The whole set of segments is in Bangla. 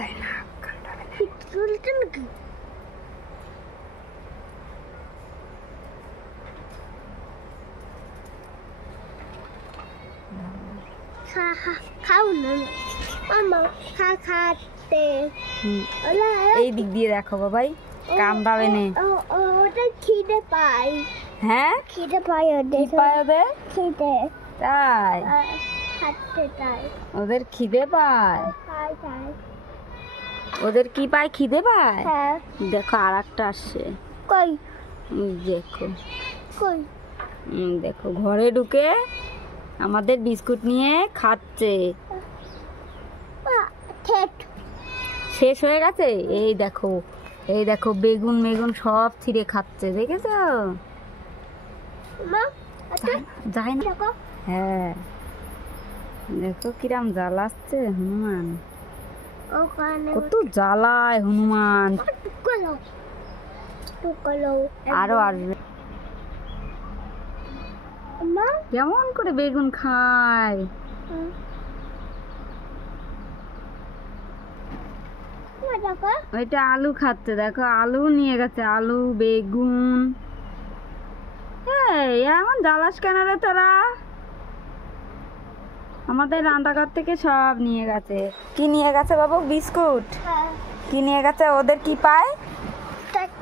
যায় না, খাও না মামা, খাতে এই দিক দিয়ে দেখো বাবাই, কামড়াবে নে। ওটা খিদে পাই। হ্যাঁ, খিদে পাই ওদের। কি পায় ওদের? খিদে। তাই খাতে তাই ওদের খিদে পায়। তাই ওদের কি পায়? খিদে পায়। হ্যাঁ। দেখো আর একটা আসছে, কই দেখো কই দেখো ঘরে ঢুকে আমাদের বিস্কুট নিয়ে খাচ্ছে। শেষ হয়ে গেছে। এই দেখো, এই দেখো বেগুন মেগুন সব ছিঁড়ে খাচ্ছে, দেখেছো? যায় না। হ্যাঁ, দেখো কিরাম জ্বালাচ্ছে হনুমান, কত জ্বালায় হনুমান। আরো আসবে। কেমন করে বেগুন খায়। ওইটা আলু খাচ্ছে, দেখো আলু নিয়ে গেছে, আলু বেগুন। এই এমন জ্বালাস কেন রে তোরা? আমাদের রান্নাঘর থেকে সব নিয়ে গেছে। কি নিয়ে গেছে বাবু? বিস্কুট। কি নিয়ে গেছে? ওদের কি পায়?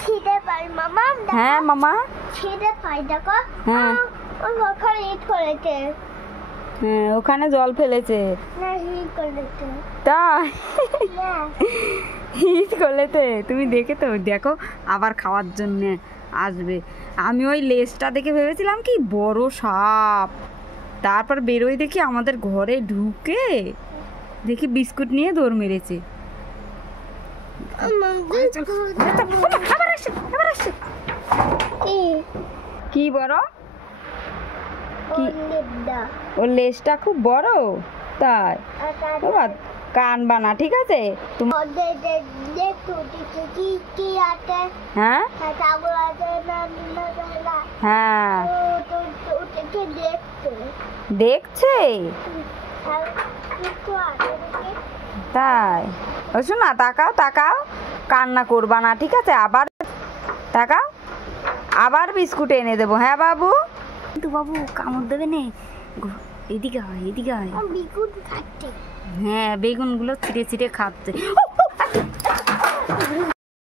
খিদে পাই মামা। হ্যাঁ মামা, খিদে পাই দেখো। হ্যাঁ ওখানে ইট করেছে। হ্যাঁ, ওখানে জল ফেলেছে। না, হিট করেছে। তাই না, হিট করলেতে তুমি দেখে তো দেখো, আবার খাওয়ার জন্য আসবে। আমি ওই লেজটা দেখে ভেবেছিলাম কি বড় সাপ, তারপর বেরোই দেখি আমাদের ঘরে ঢুকে দেখি বিস্কুট নিয়ে দৌড় মেরেছে। কি বড়? ওর লেজটা খুব বড়। তাই কান বানা, ঠিক আছে? হ্যাঁ হ্যাঁ, দেখছে। তাই ও শোনা, তাকাও তাকাও, কান্না করবা না, ঠিক আছে? আবার তাকাও, আবার বিস্কুট এনে দেবো। হ্যাঁ বাবু, কিন্তু বাবু কামড় দেবে নে। এদিকে হয়, এদিকে হয়। হ্যাঁ, বেগুন গুলো ছিঁড়ে ছিঁড়ে খাচ্ছে।